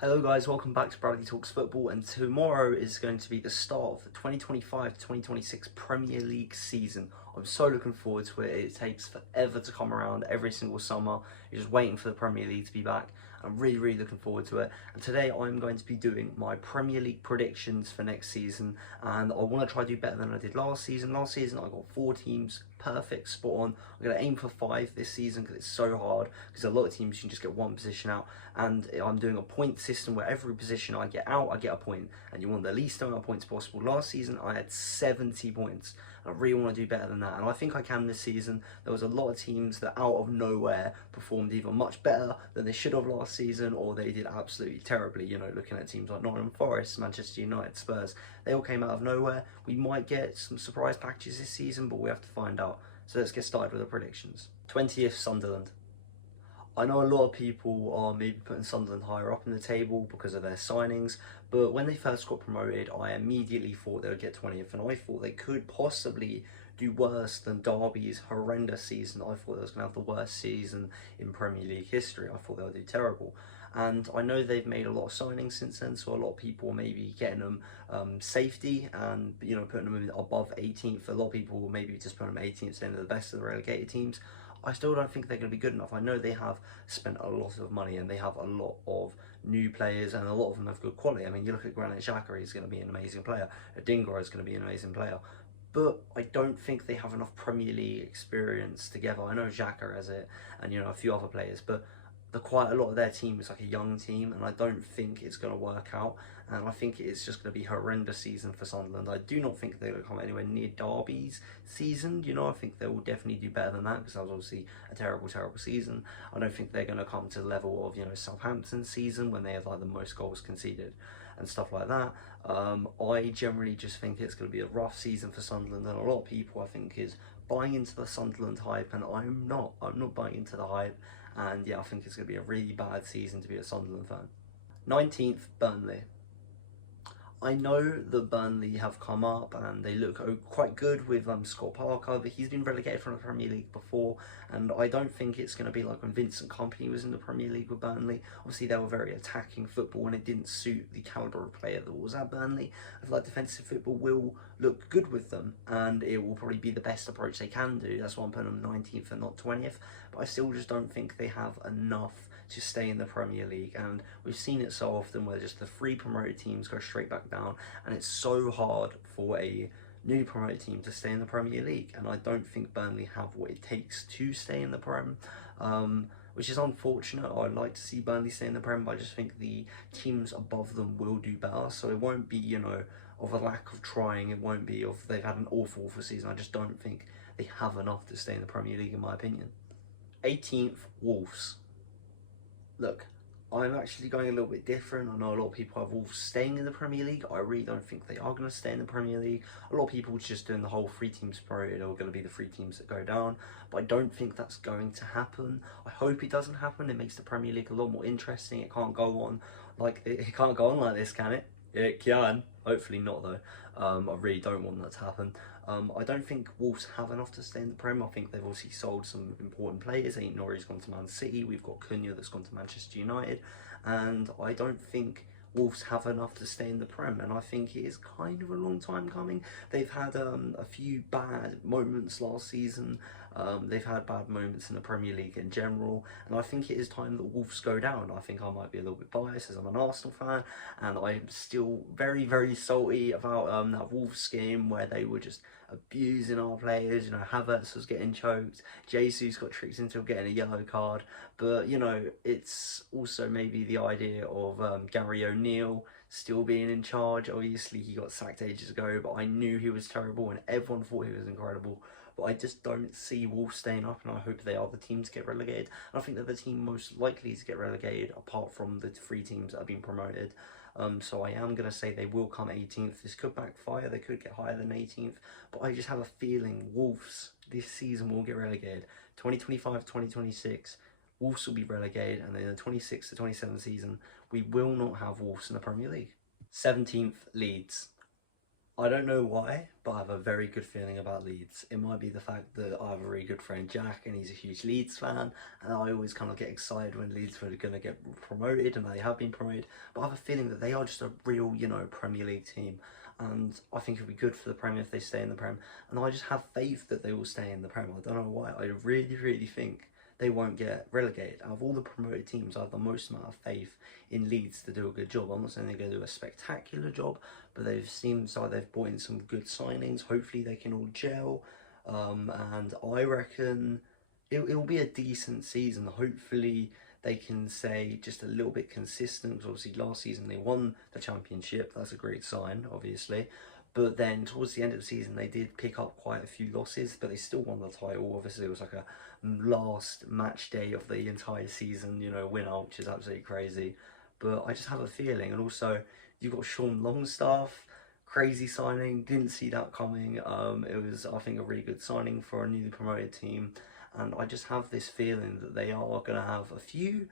Hello guys, welcome back to Bradley Talks Football, and tomorrow is going to be the start of the 2025-2026 Premier League season. I'm so looking forward to it. It takes forever to come around every single summer. You're just waiting for the Premier League to be back. I'm really looking forward to it. And today I'm going to be doing my Premier League predictions for next season, and I want to try to do better than I did last season. Last season I got 4 teams, perfect, spot on. I'm going to aim for 5 this season because it's so hard, because a lot of teams you can just get one position out, and I'm doing a point system where every position I get out, I get a point, and you want the least amount of points possible. Last season I had 70 points. I really want to do better than that, and I think I can this season. There was a lot of teams that out of nowhere performed either much better than they should have last season, or they did absolutely terribly. You know, looking at teams like Nottingham Forest, Manchester United, Spurs, they all came out of nowhere. We might get some surprise packages this season, but we have to find out. So let's get started with the predictions. 20th, Sunderland. I know a lot of people are maybe putting Sunderland higher up in the table because of their signings, but when they first got promoted, I immediately thought they would get 20th, and I thought they could possibly do worse than Derby's horrendous season. I thought they was going to have the worst season in Premier League history. I thought they would do terrible. And I know they've made a lot of signings since then, so a lot of people may be getting them safety and, you know, putting them in above 18th. A lot of people will maybe just put them 18th, saying they're the best of the relegated teams. I still don't think they're going to be good enough. I know they have spent a lot of money and they have a lot of new players, and a lot of them have good quality. I mean, you look at Granit Xhaka, he's going to be an amazing player. Adingra is going to be an amazing player. But I don't think they have enough Premier League experience together. I know Xhaka has it, and you know, a few other players, but quite a lot of their team is like a young team, and I don't think it's going to work out. And I think it's just going to be a horrendous season for Sunderland. I do not think they're going to come anywhere near Derby's season. You know, I think they will definitely do better than that, because that was obviously a terrible season. I don't think they're going to come to the level of, you know, Southampton's season when they have like the most goals conceded and stuff like that. I generally just think it's going to be a rough season for Sunderland, and a lot of people, I think, is buying into the Sunderland hype, and I'm not buying into the hype. And yeah, I think it's going to be a really bad season to be a Sunderland fan. 19th, Burnley. I know that Burnley have come up and they look quite good with Scott Parker, but he's been relegated from the Premier League before, and I don't think it's going to be like when Vincent Kompany was in the Premier League with Burnley. Obviously, they were very attacking football, and it didn't suit the calibre of player that was at Burnley. I feel like defensive football will look good with them, and it will probably be the best approach they can do. That's why I'm putting them 19th and not 20th, but I still just don't think they have enough to stay in the Premier League, and we've seen it so often where just the 3 promoted teams go straight back down, and it's so hard for a newly promoted team to stay in the Premier League, and I don't think Burnley have what it takes to stay in the Prem, which is unfortunate. I'd like to see Burnley stay in the Prem, but I just think the teams above them will do better, so it won't be, you know, of a lack of trying. It won't be of they've had an awful season. I just don't think they have enough to stay in the Premier League, in my opinion. 18th, Wolves. Look, I'm actually going a little bit different. I know a lot of people have Wolves staying in the Premier League. I really don't think they are going to stay in the Premier League. A lot of people just doing the whole 3 teams promoted are going to be the 3 teams that go down, but I don't think that's going to happen. I hope it doesn't happen. It makes the Premier League a lot more interesting. It can't go on like this, can it? It can. Hopefully not, though. I really don't want that to happen. I don't think Wolves have enough to stay in the Prem. I think they've obviously sold some important players. Aït-Nouri's gone to Man City. We've got Cunha that's gone to Manchester United. And I don't think Wolves have enough to stay in the Prem, and I think it is kind of a long time coming. They've had a few bad moments last season. They've had bad moments in the Premier League in general, and I think it is time that Wolves go down. I think I might be a little bit biased as I'm an Arsenal fan, and I'm still very salty about that Wolves game where they were just abusing our players. You know, Havertz was getting choked, Jesus got tricked into getting a yellow card, but you know, it's also maybe the idea of Gary O'Neill still being in charge. Obviously he got sacked ages ago, but I knew he was terrible and everyone thought he was incredible. But I just don't see Wolves staying up, and I hope they are the team to get relegated. And I think they're the team most likely to get relegated apart from the 3 teams that have been promoted. So I am going to say they will come 18th. This could backfire, they could get higher than 18th, but I just have a feeling Wolves this season will get relegated. 2025-2026, Wolves will be relegated, and then the 26 to 27 season, we will not have Wolves in the Premier League. 17th, Leeds. I don't know why, but I have a very good feeling about Leeds. It might be the fact that I have a really good friend Jack, and he's a huge Leeds fan, and I always kind of get excited when Leeds are going to get promoted, and they have been promoted. But I have a feeling that they are just a real, Premier League team, and I think it'd be good for the Premier if they stay in the Prem. And I just have faith that they will stay in the Prem. I don't know why. I really, really think they won't get relegated. Out of all the promoted teams, I have the most amount of faith in Leeds to do a good job. I'm not saying they're going to do a spectacular job, but they've seemed like they've brought in some good signings. Hopefully they can all gel, and I reckon it'll be a decent season. Hopefully they can stay just a little bit consistent, because obviously last season they won the championship. That's a great sign, obviously. But then towards the end of the season, they did pick up quite a few losses, but they still won the title. Obviously, it was like a last match day of the entire season, win out, which is absolutely crazy. But I just have a feeling. And also, you've got Sean Longstaff, crazy signing. Didn't see that coming. It was, I think, a really good signing for a newly promoted team. And I just have this feeling that they are going to have a few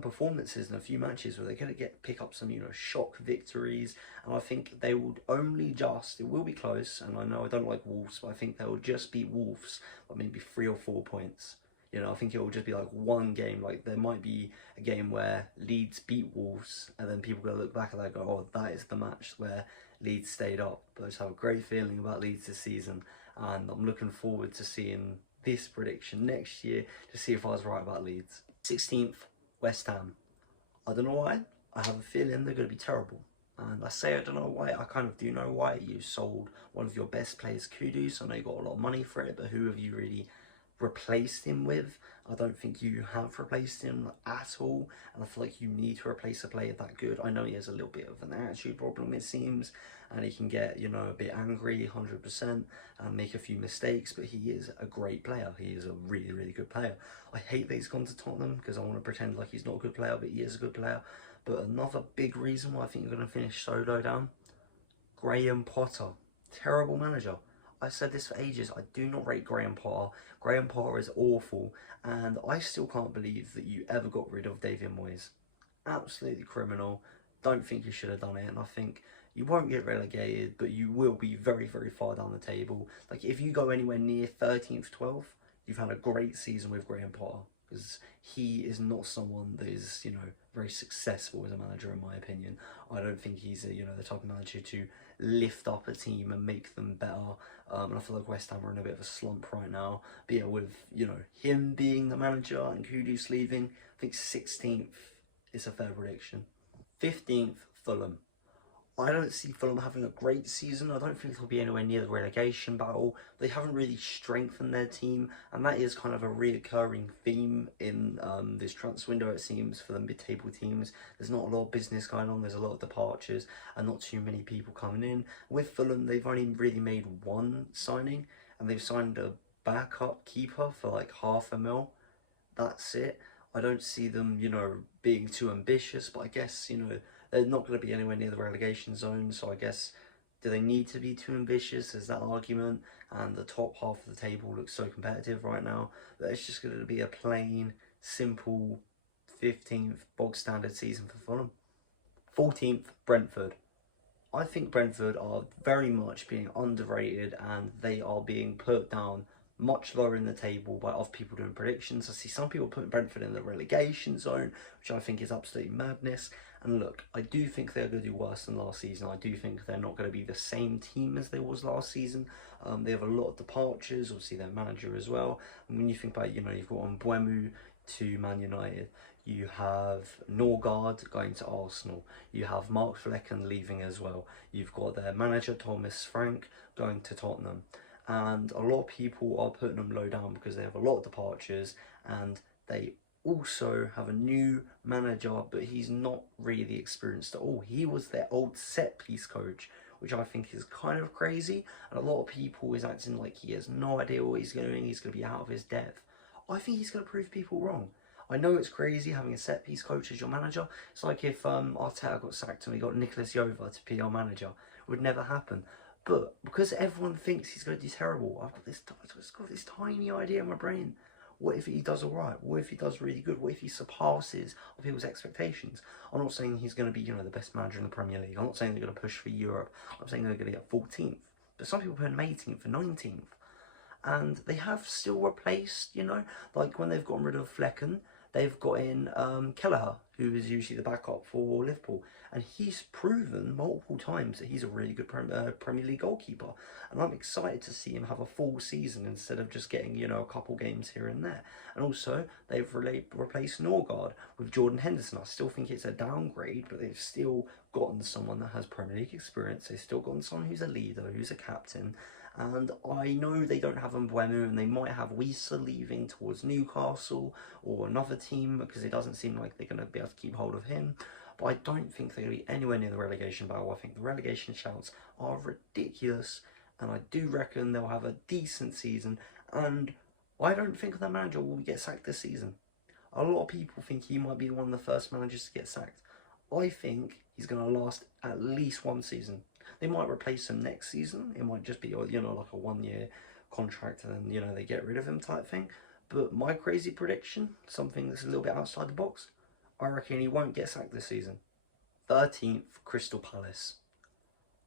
performances and a few matches where they're going to pick up some shock victories, and I think they would only just, it will be close, and I know I don't like Wolves, but I think they will just beat Wolves by maybe 3 or 4 points. I think it will just be like one game. Like there might be a game where Leeds beat Wolves, and then people are going to look back at that and go, oh, that is the match where Leeds stayed up. But I just have a great feeling about Leeds this season, and I'm looking forward to seeing this prediction next year to see if I was right about Leeds. 16th, West Ham. I don't know why. I have a feeling they're going to be terrible. And I say I don't know why. I kind of do know why. You sold one of your best players, Kudus. I know you got a lot of money for it, but who have you really replaced him with? I don't think you have replaced him at all, and I feel like you need to replace a player that good. I know he has a little bit of an attitude problem, it seems, and he can get, a bit angry 100% and make a few mistakes, but he is a great player. He is a really, really good player. I hate that he's gone to Tottenham because I want to pretend like he's not a good player, but he is a good player. But another big reason why I think you're going to finish so low down, Graham Potter. Terrible manager. I said this for ages. I do not rate Graham Potter. Graham Potter is awful, and I still can't believe that you ever got rid of David Moyes. Absolutely criminal. Don't think you should have done it, and I think you won't get relegated, but you will be very, very far down the table. Like, if you go anywhere near 13th, 12th, you've had a great season with Graham Potter, because he is not someone that is, very successful as a manager, in my opinion. I don't think he's, the type of manager to lift up a team and make them better. And I feel like West Ham are in a bit of a slump right now. But yeah, with, him being the manager and Kudus leaving, I think 16th is a fair prediction. 15th, Fulham. I don't see Fulham having a great season. I don't think they'll be anywhere near the relegation battle. They haven't really strengthened their team, and that is kind of a reoccurring theme in this transfer window, it seems, for the mid-table teams. There's not a lot of business going on. There's a lot of departures and not too many people coming in. With Fulham, they've only really made one signing, and they've signed a backup keeper for like $500,000. That's it. I don't see them, being too ambitious, but I guess, they're not going to be anywhere near the relegation zone, so I guess, do they need to be too ambitious? There's that argument, and the top half of the table looks so competitive right now that it's just going to be a plain, simple 15th bog standard season for Fulham. 14th, Brentford. I think Brentford are very much being underrated, and they are being put down much lower in the table by other people doing predictions. I see some people putting Brentford in the relegation zone, which I think is absolutely madness. And look, I do think they're going to do worse than last season. I do think they're not going to be the same team as they was last season. They have a lot of departures, obviously their manager as well. And when you think about, you've got Mbeumo to Man United, you have Norgard going to Arsenal, you have Mark Flecken leaving as well, you've got their manager Thomas Frank going to Tottenham, and a lot of people are putting them low down because they have a lot of departures, and they also have a new manager, but he's not really experienced at all. He was their old set piece coach, which I think is kind of crazy, and a lot of people is acting like he has no idea what he's doing, he's going to be out of his depth. I think he's going to prove people wrong. I know it's crazy having a set piece coach as your manager. It's like if Arteta got sacked and we got Nicolas Jova to be our manager. It would never happen. But because everyone thinks he's going to do terrible, I've got this tiny idea in my brain. What if he does alright? What if he does really good? What if he surpasses people's expectations? I'm not saying he's going to be, you know, the best manager in the Premier League. I'm not saying they're going to push for Europe. I'm saying they're going to get 14th. But some people put him 18th or 19th. And they have still replaced, you know, like when they've gotten rid of Flecken, they've got in Kelleher, who is usually the backup for Liverpool, and he's proven multiple times that he's a really good Premier League goalkeeper, and I'm excited to see him have a full season instead of just getting, you know, a couple games here and there. And also, they've replaced Norgard with Jordan Henderson. I still think it's a downgrade, but they've still gotten someone that has Premier League experience. They've still gotten someone who's a leader, who's a captain. And I know they don't have Mbeumo, and they might have Wissa leaving towards Newcastle or another team, because it doesn't seem like they're going to be able to keep hold of him. But I don't think they're going to be anywhere near the relegation battle. I think the relegation shouts are ridiculous, and I do reckon they'll have a decent season. And I don't think the manager will get sacked this season. A lot of people think he might be one of the first managers to get sacked. I think he's going to last at least one season. They might replace him next season. It might just be, you know, like a 1-year contract and then, you know, they get rid of him type thing. But my crazy prediction, something that's a little bit outside the box, I reckon he won't get sacked this season. 13th, Crystal Palace.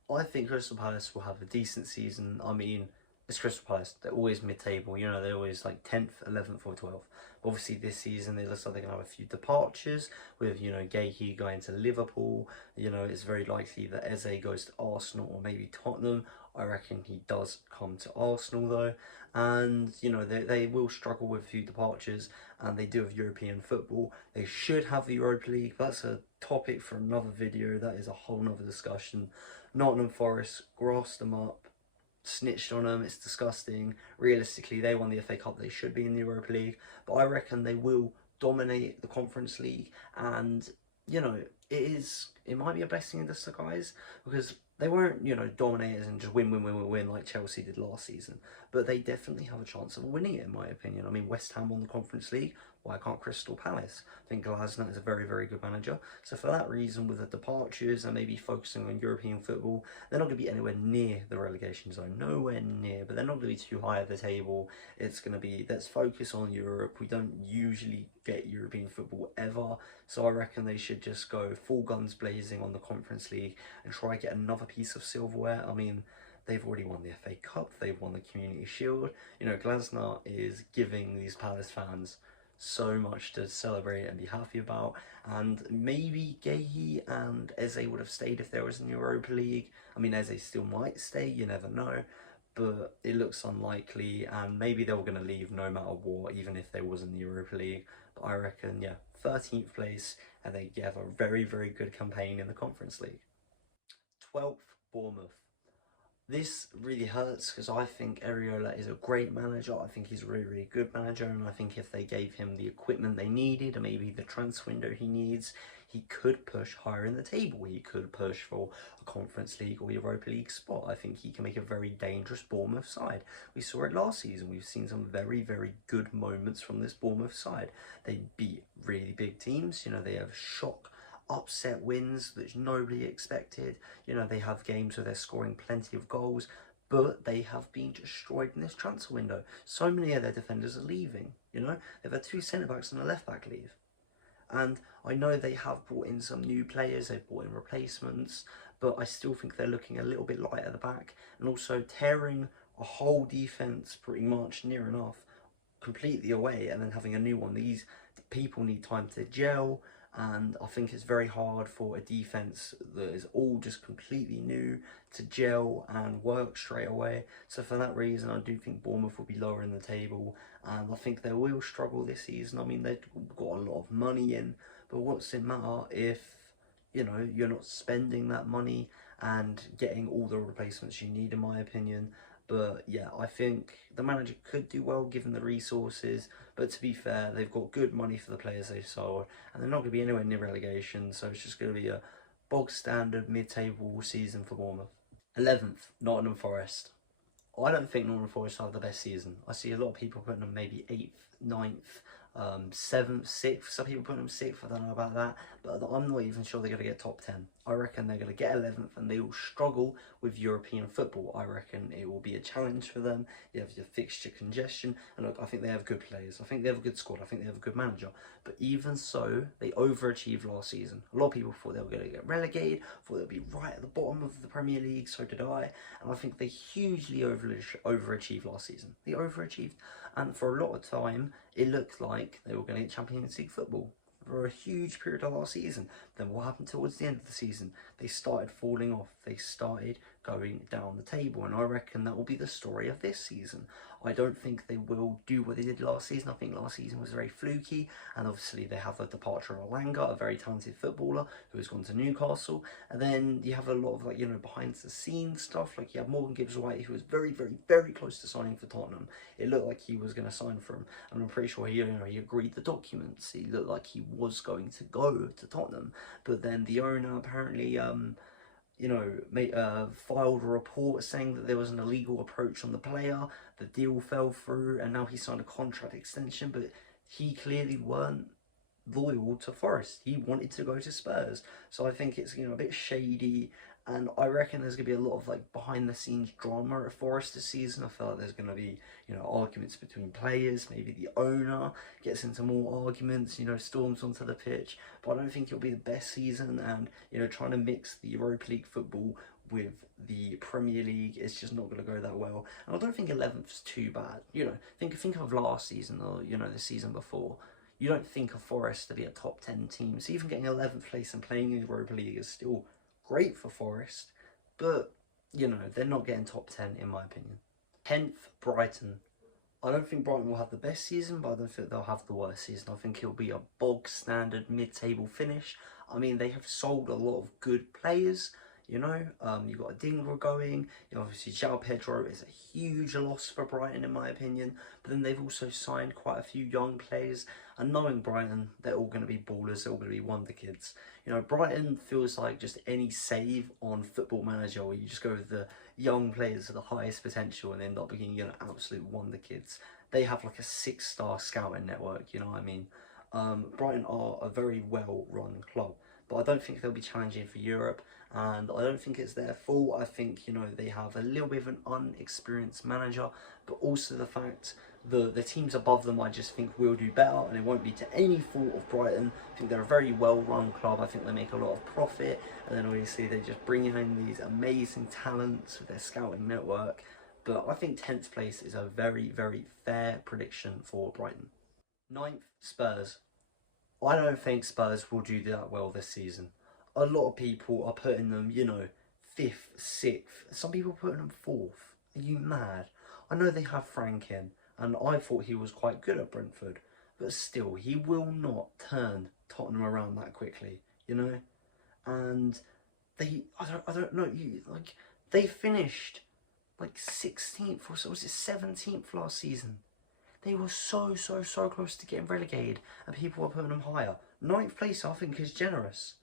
I think Crystal Palace will have a decent season. I mean, it's Crystal Palace. They're always mid-table. You know, they're always like 10th, 11th or 12th. Obviously, this season, it looks like they're going to have a few departures with, you know, Gahey going to Liverpool. You know, it's very likely that Eze goes to Arsenal or maybe Tottenham. I reckon he does come to Arsenal, though. And, you know, they will struggle with a few departures, and they do have European football. They should have the Europa League. That's a topic for another video. That is a whole nother discussion. Nottingham Forest grassed them up, snitched on them. It's disgusting. Realistically, they won the FA Cup. They should be in the Europa League, but I reckon they will dominate the Conference League. And, you know, it might be a blessing in disguise, because they won't, you know, dominate and just win like Chelsea did last season, but they definitely have a chance of winning it, in my opinion. I mean, West Ham won the Conference League. Why can't Crystal Palace? I think Glasner is a very, very good manager. So for that reason, with the departures and maybe focusing on European football, they're not going to be anywhere near the relegation zone. Nowhere near, but they're not going to be too high at the table. It's going to be, let's focus on Europe. We don't usually get European football ever. So I reckon they should just go full guns blazing on the Conference League and try to get another piece of silverware. I mean, they've already won the FA Cup. They've won the Community Shield. You know, Glasner is giving these Palace fans so much to celebrate and be happy about. And maybe Gahey and Eze would have stayed if there was an Europa League. I mean, Eze still might stay, you never know, but it looks unlikely, and maybe they were going to leave no matter what, even if there was in the Europa League. But I reckon, yeah, 13th place, and they have a very, very good campaign in the Conference League. 12th, Bournemouth. This really hurts, because I think Areola is a great manager. I think he's a really, really good manager, and I think if they gave him the equipment they needed, and maybe the transfer window he needs, he could push higher in the table. He could push for a Conference League or Europa League spot. I think he can make a very dangerous Bournemouth side. We saw it last season. We've seen some very, very good moments from this Bournemouth side. They beat really big teams. You know, they have shock upset wins that nobody expected. You know, they have games where they're scoring plenty of goals, but they have been destroyed in this transfer window. So many of their defenders are leaving. You know, they've had 2 centre-backs and a left-back leave. And I know they have brought in some new players, they've brought in replacements, but I still think they're looking a little bit light at the back, and also tearing a whole defence pretty much near enough completely away and then having a new one. These people need time to gel, and I think it's very hard for a defence that is all just completely new to gel and work straight away. So for that reason, I do think Bournemouth will be lower in the table, and I think they will struggle this season. I mean, they've got a lot of money in, but what's it matter if, you know, you're not spending that money and getting all the replacements you need, in my opinion. But yeah, I think the manager could do well given the resources, but to be fair, they've got good money for the players they've sold, and they're not going to be anywhere near relegation, so it's just going to be a bog standard mid-table season for Bournemouth. 11th, Nottingham Forest. I don't think Nottingham Forest have the best season. I see a lot of people putting them maybe 8th, 9th, 7th, 6th. Some people put them 6th, I don't know about that. but I'm not even sure they're going to get top 10. I reckon they're going to get 11th and they will struggle with European football. I reckon it will be a challenge for them. You have your fixture congestion, and look, I think they have good players. I think they have a good squad. I think they have a good manager. But even so, they overachieved last season. A lot of people thought they were going to get relegated, thought they'd be right at the bottom of the Premier League, so did I. And I think they hugely overachieved last season. They overachieved. And for a lot of time, it looked like they were going to get Champions League football for a huge period of last season. Then what happened towards the end of the season? They started falling off. They started going down the table, and I reckon that will be the story of this season. I don't think they will do what they did last season. I think last season was very fluky, and obviously they have the departure of Elanga, a very talented footballer who has gone to Newcastle, and then you have a lot of, like, you know, behind the scenes stuff. Like, you have Morgan Gibbs-White, who was very, very, very close to signing for Tottenham. It looked like he was going to sign for him, and I'm pretty sure he agreed the documents. He looked like he was going to go to Tottenham, but then the owner apparently filed a report saying that there was an illegal approach on the player. The deal fell through, and now he signed a contract extension, but he clearly weren't loyal to Forest. He wanted to go to Spurs. So I think it's, a bit shady, and I reckon there's going to be a lot of, like, behind the scenes drama at Forest this season. I feel like there's going to be, arguments between players. Maybe the owner gets into more arguments, storms onto the pitch. But I don't think it'll be the best season, and, trying to mix the Europa League football with the Premier League is just not going to go that well. And I don't think 11th is too bad. Think of last season, or, the season before. You don't think of Forest to be a top 10 team. So even getting 11th place and playing in the Europa League is still great for Forest. But, they're not getting top 10 in my opinion. 10th, Brighton. I don't think Brighton will have the best season, but I don't think they'll have the worst season. I think it'll be a bog standard mid-table finish. I mean, they have sold a lot of good players. You've got a Dingle going. Obviously, João Pedro is a huge loss for Brighton, in my opinion. But then they've also signed quite a few young players. And knowing Brighton, they're all going to be ballers. They're all going to be wonder kids. Brighton feels like just any save on Football Manager, where you just go with the young players to the highest potential and end up being, absolute wonder kids. They have like a 6-star scouting network, you know what I mean? Brighton are a very well-run club, but I don't think they'll be challenging for Europe, and I don't think it's their fault. I think, they have a little bit of an unexperienced manager, but also the fact the teams above them, I just think, will do better, and it won't be to any fault of Brighton. I think they're a very well-run club. I think they make a lot of profit, and then obviously they just bring in these amazing talents with their scouting network. But I think 10th place is a very, very fair prediction for Brighton. 9th, Spurs. I don't think Spurs will do that well this season. A lot of people are putting them, 5th, 6th. Some people are putting them 4th. Are you mad? I know they have Frank in, and I thought he was quite good at Brentford, but still, he will not turn Tottenham around that quickly, And I don't know, they finished like 16th or so, was it 17th last season? They were so close to getting relegated, and people were putting them higher. 9th place, I think, is generous.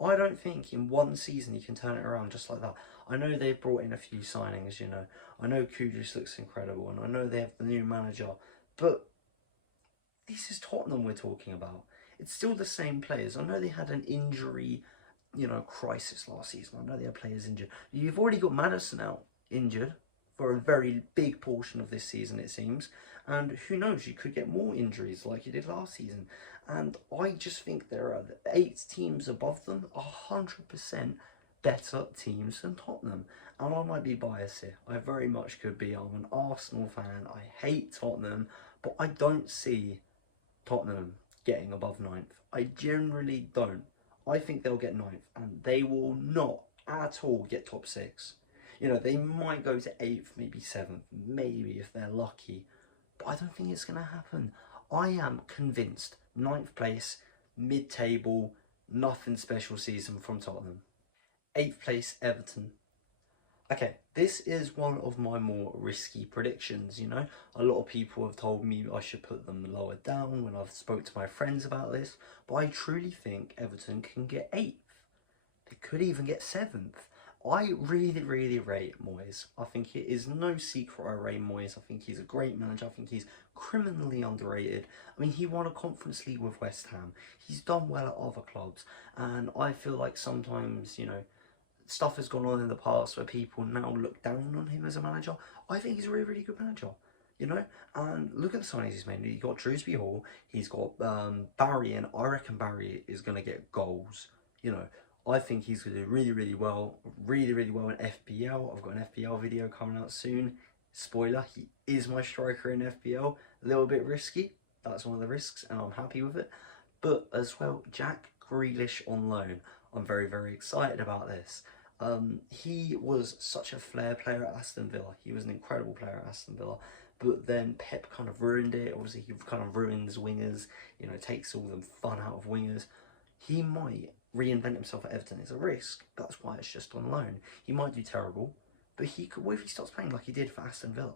I don't think in one season you can turn it around just like that. I know they've brought in a few signings, I know Kudus looks incredible, and I know they have the new manager, but this is Tottenham we're talking about. It's still the same players. I know they had an injury, crisis last season. I know they had players injured. You've already got Maddison out injured for a very big portion of this season, it seems. And who knows, you could get more injuries like you did last season. And I just think there are 8 teams above them, 100% better teams than Tottenham. And I might be biased here. I very much could be. I'm an Arsenal fan. I hate Tottenham. But I don't see Tottenham getting above 9th. I generally don't. I think they'll get 9th. And they will not at all get top 6. They might go to 8th, maybe 7th, maybe if they're lucky. But I don't think it's going to happen. I am convinced 9th place, mid-table, nothing special season from Tottenham. 8th place, Everton. Okay, this is one of my more risky predictions, A lot of people have told me I should put them lower down when I've spoke to my friends about this. But I truly think Everton can get 8th. They could even get 7th. I really, really rate Moyes. I think it is no secret I rate Moyes. I think he's a great manager. I think he's criminally underrated. I mean, he won a Conference League with West Ham. He's done well at other clubs. And I feel like sometimes, stuff has gone on in the past where people now look down on him as a manager. I think he's a really, really good manager. And look at the signings he's made. He's got Shrewsbury Hall, he's got Barry, and I reckon Barry is going to get goals. I think he's going to do really, really, really well in FPL. I've got an FPL video coming out soon. Spoiler, he is my striker in FPL. A little bit risky. That's one of the risks, and I'm happy with it. But as well, Jack Grealish on loan. I'm very, very excited about this. He was such a flair player at Aston Villa. He was an incredible player at Aston Villa. But then Pep kind of ruined it. Obviously, he kind of ruins wingers, takes all the fun out of wingers. He might reinvent himself at Everton. It's a risk. That's why it's just on loan. He might do terrible, but he could. What if he starts playing like he did for Aston Villa?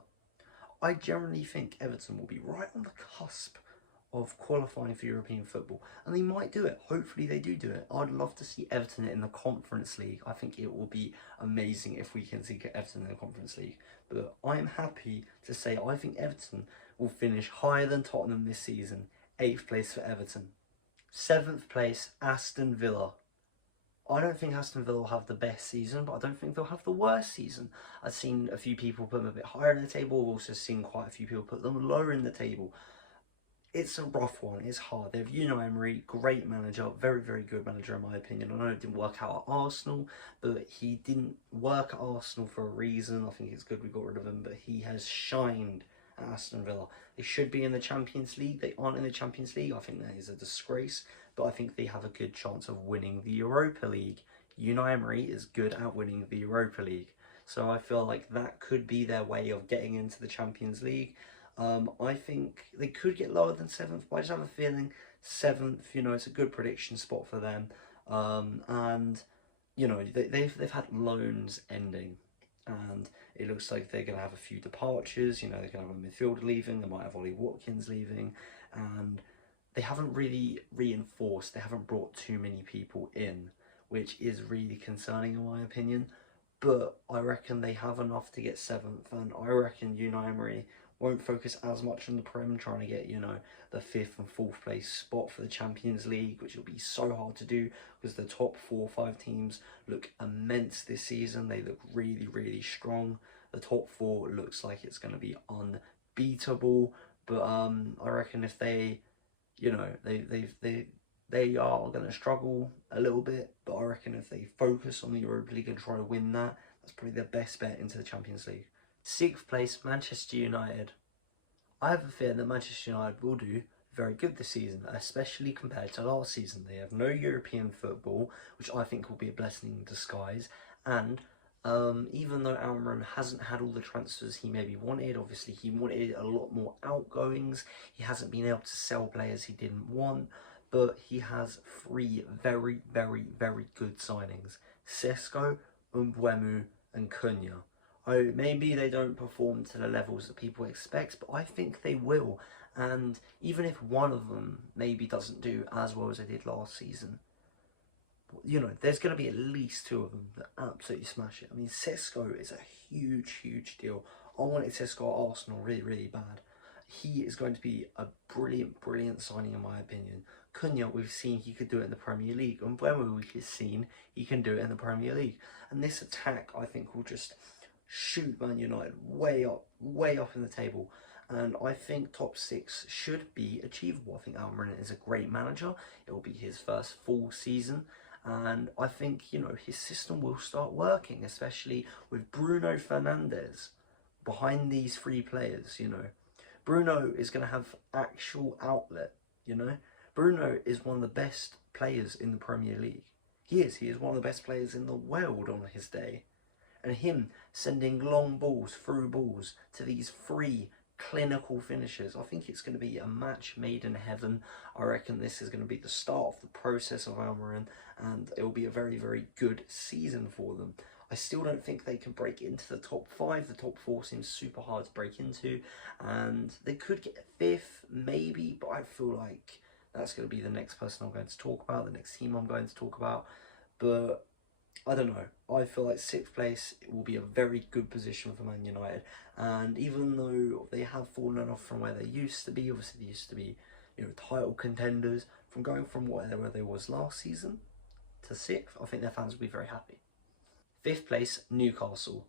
I generally think Everton will be right on the cusp of qualifying for European football, and they might do it. Hopefully they do it. I'd love to see Everton in the Conference League. I think it will be amazing if we can see Everton in the Conference League. But I'm happy to say I think Everton will finish higher than Tottenham this season. 8th place for Everton. 7th place, Aston Villa. I don't think Aston Villa will have the best season, but I don't think they'll have the worst season. I've seen a few people put them a bit higher in the table. I've also seen quite a few people put them lower in the table. It's a rough one. It's hard. They've Unai Emery, great manager, very, very good manager in my opinion. I know it didn't work out at Arsenal, but he didn't work at Arsenal for a reason. I think it's good we got rid of him, but he has shined at Aston Villa. They should be in the Champions League. They aren't in the Champions League. I think that is a disgrace, but I think they have a good chance of winning the Europa League. Unai Emery is good at winning the Europa League, so I feel like that could be their way of getting into the Champions League. I think they could get lower than 7th, but I just have a feeling 7th, it's a good prediction spot for them. And they've had loans ending, and it looks like they're going to have a few departures. They're going to have a midfielder leaving, they might have Ollie Watkins leaving, and they haven't really reinforced, they haven't brought too many people in, which is really concerning in my opinion. But I reckon they have enough to get 7th, and I reckon Unai Emery won't focus as much on the Prem, trying to get, the 5th and 4th place spot for the Champions League, which will be so hard to do because the top 4 or 5 teams look immense this season. They look really, really strong. The top 4 looks like it's going to be unbeatable. But I reckon if they, they are going to struggle a little bit. But I reckon if they focus on the Europa League and try to win that, that's probably their best bet into the Champions League. 6th place, Manchester United. I have a fear that Manchester United will do very good this season, especially compared to last season. They have no European football, which I think will be a blessing in disguise. And even though Almiron hasn't had all the transfers he maybe wanted, obviously he wanted a lot more outgoings. He hasn't been able to sell players he didn't want, but he has 3 very, very, very good signings. Sesko, Mbeumo and Cunha. Oh, maybe they don't perform to the levels that people expect, but I think they will. And even if one of them maybe doesn't do as well as they did last season, there's going to be at least 2 of them that absolutely smash it. I mean, Sesko is a huge, huge deal. I wanted Sesko at Arsenal really, really bad. He is going to be a brilliant, brilliant signing in my opinion. Cunha, we've seen he could do it in the Premier League. And Mbeumo, we've seen he can do it in the Premier League. And this attack, I think, will just shoot Man United way up in the table, and I think top 6 should be achievable. I think Almiron is a great manager. It will be his first full season, and I think his system will start working, especially with Bruno Fernandes behind these 3 players. Bruno is going to have actual outlet. Bruno is one of the best players in the Premier League. He is one of the best players in the world on his day. And him sending long balls, through balls, to these 3 clinical finishers. I think it's going to be a match made in heaven. I reckon this is going to be the start of the process of Almiron, and it will be a very, very good season for them. I still don't think they can break into the top 5. The top 4 seems super hard to break into, and they could get 5th, maybe, but I feel like that's going to be the next person I'm going to talk about, the next team I'm going to talk about. But I don't know. I feel like sixth place will be a very good position for Man United. And even though they have fallen off from where they used to be, obviously they used to be, title contenders. From going from where they was last season to sixth, I think their fans will be very happy. Fifth place, Newcastle.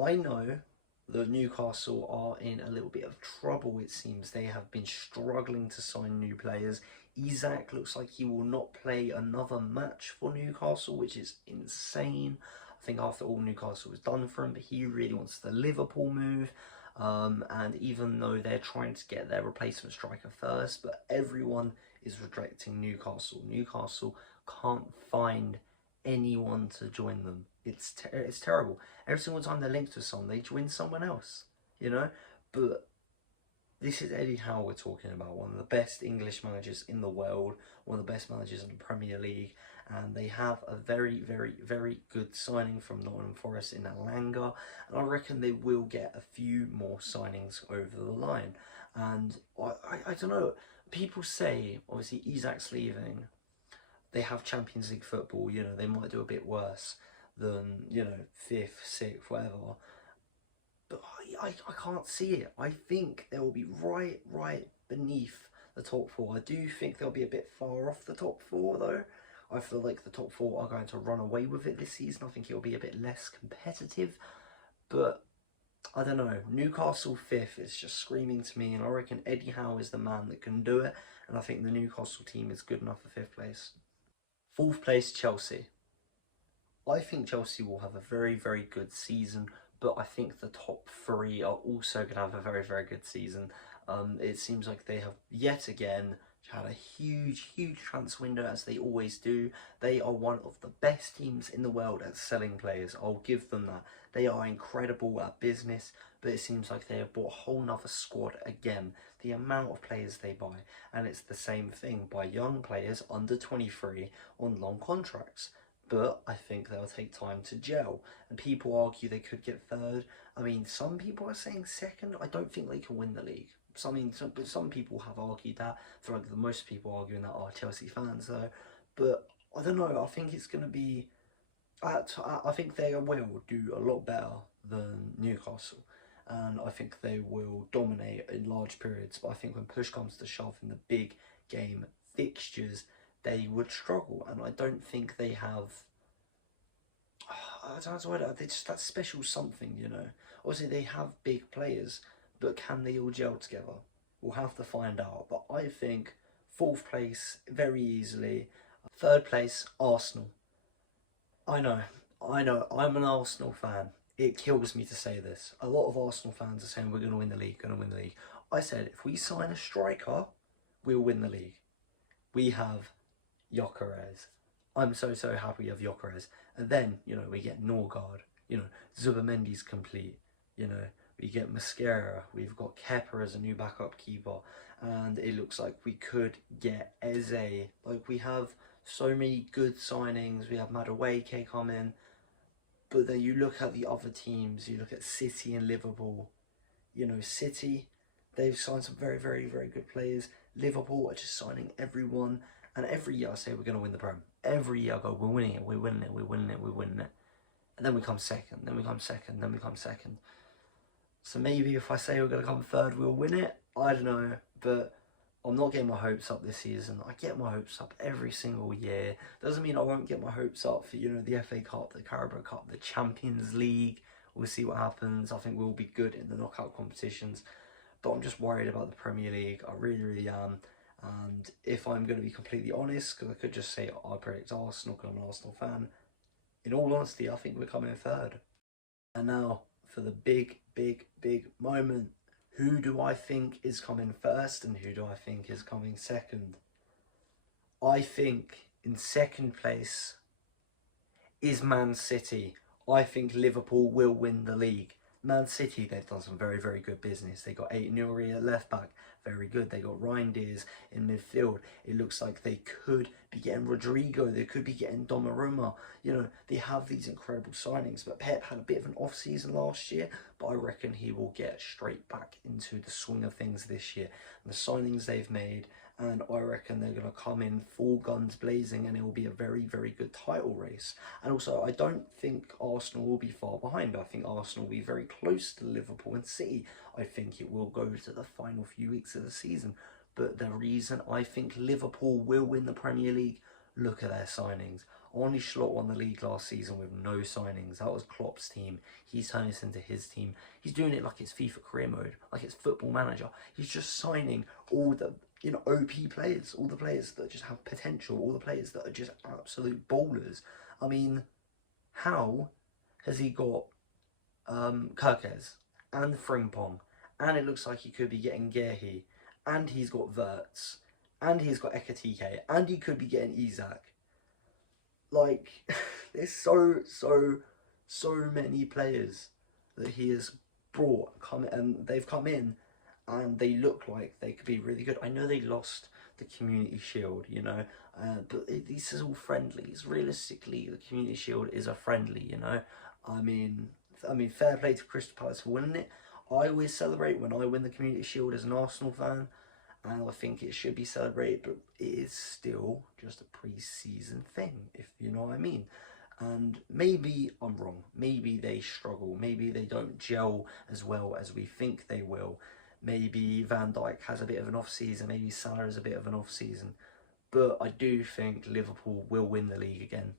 I know that Newcastle are in a little bit of trouble, it seems. They have been struggling to sign new players. Isak looks like he will not play another match for Newcastle, which is insane. I think after all, Newcastle was done for him, but he really wants the Liverpool move. And even though they're trying to get their replacement striker first, but everyone is rejecting Newcastle. Newcastle can't find anyone to join them. It's terrible. Every single time they're linked to someone, they join someone else, you know. But this is Eddie Howe we're talking about, one of the best English managers in the world, one of the best managers in the Premier League, and they have a very, very, very good signing from Nottingham Forest in Alanga, and I reckon they will get a few more signings over the line. And I don't know, people say, obviously, Isak's leaving, they have Champions League football, they might do a bit worse than, fifth, sixth, whatever. But I can't see it. I think they will be right beneath the top four. I do think they'll be a bit far off the top four though. I feel like the top four are going to run away with it this season. I think it'll be a bit less competitive. But I don't know. Newcastle fifth is just screaming to me, and I reckon Eddie Howe is the man that can do it. And I think the Newcastle team is good enough for fifth place. Fourth place, Chelsea. I think Chelsea will have a very, very good season, but I think the top three are also going to have a very, very good season. It seems like they have yet again had a huge transfer window, as they always do. They are one of the best teams in the world at selling players. I'll give them that. They are incredible at business, but it seems like they have bought a whole nother squad again. The amount of players they buy, and it's the same thing by young players under 23 on long contracts. But I think they'll take time to gel. And people argue they could get third. I mean, some people are saying second. I don't think they can win the league. Some people have argued that. I feel like the most people arguing that are Chelsea fans, though. But I don't know. I think it's going to be. I think they will do a lot better than Newcastle, and I think they will dominate in large periods. But I think when push comes to shove in the big game fixtures, they would struggle, and I don't think they have. I don't know. They just that special something. Obviously, they have big players, but can they all gel together? We'll have to find out. But I think fourth place very easily. Third place, Arsenal. I know, I'm an Arsenal fan. It kills me to say this. A lot of Arsenal fans are saying we're going to win the league, going to win the league. I said if we sign a striker, we'll win the league. We have Gyökeres. I'm so happy of Gyökeres. And then, we get Norgard. Zubamendi's complete. We get Mascara. We've got Kepa as a new backup keeper. And it looks like we could get Eze. Like, we have so many good signings. We have Madueke come in. But then you look at the other teams. You look at City and Liverpool. City, they've signed some very, very, very good players. Liverpool are just signing everyone. And every year I say we're going to win the Prem. Every year I go, we're winning it, we're winning it, we're winning it, we're winning it. And then we come second, then we come second, then we come second. So maybe if I say we're going to come third, we'll win it. I don't know. But I'm not getting my hopes up this season. I get my hopes up every single year. Doesn't mean I won't get my hopes up for, the FA Cup, the Carabao Cup, the Champions League. We'll see what happens. I think we'll be good in the knockout competitions. But I'm just worried about the Premier League. I really, really am. And if I'm going to be completely honest, because I could just say I predict Arsenal because I'm an Arsenal fan, in all honesty, I think we're coming third. And now for the big moment. Who do I think is coming first and who do I think is coming second? I think in second place is Man City. I think Liverpool will win the league. Man City, they've done some very, very good business. They got Aït-Nouri at left back, very good. They got Reinders in midfield. It looks like they could be getting Rodrigo. They could be getting Donnarumma. They have these incredible signings. But Pep had a bit of an off season last year, but I reckon he will get straight back into the swing of things this year. And the signings they've made and I reckon they're going to come in full guns blazing, and it will be a very, very good title race. And also, I don't think Arsenal will be far behind. I think Arsenal will be very close to Liverpool and City. I think it will go to the final few weeks of the season. But the reason I think Liverpool will win the Premier League, look at their signings. Arne Slot won the league last season with no signings. That was Klopp's team. He's turning this into his team. He's doing it like it's FIFA career mode, like it's Football Manager. He's just signing all the OP players, all the players that just have potential, all the players that are just absolute ballers. I mean, how has he got Kirkes and Frimpong, and it looks like he could be getting Gehi, and he's got Verts, and he's got Ekatike, and he could be getting Isak. Like, there's so many players that he has brought, and they've come in, and they look like they could be really good. I know they lost the Community Shield, but this is all friendlies. Realistically, the Community Shield is a friendly, I mean, fair play to Crystal Palace for winning it. I always celebrate when I win the Community Shield as an Arsenal fan, and I think it should be celebrated, but it is still just a pre-season thing, if you know what I mean. And maybe I'm wrong. Maybe they struggle. Maybe they don't gel as well as we think they will. Maybe Van Dijk has a bit of an off-season. Maybe Salah has a bit of an off-season. But I do think Liverpool will win the league again.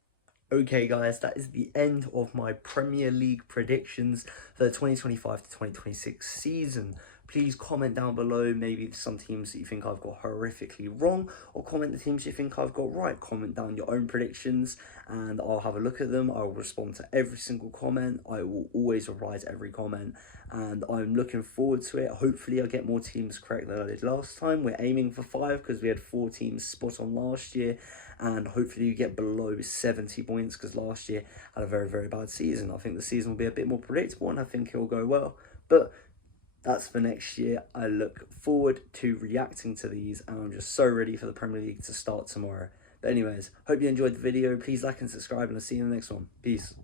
Okay guys, that is the end of my Premier League predictions for the 2025 to 2026 season. Please comment down below maybe some teams that you think I've got horrifically wrong, or comment the teams you think I've got right. Comment down your own predictions and I'll have a look at them. I will respond to every single comment. I will always reply to every comment, and I'm looking forward to it. Hopefully I get more teams correct than I did last time. We're aiming for 5 because we had 4 teams spot on last year, and hopefully you get below 70 points because last year had a very, very bad season. I think the season will be a bit more predictable and I think it will go well. But that's for next year. I look forward to reacting to these, and I'm just so ready for the Premier League to start tomorrow. But anyways, hope you enjoyed the video. Please like and subscribe, and I'll see you in the next one. Peace.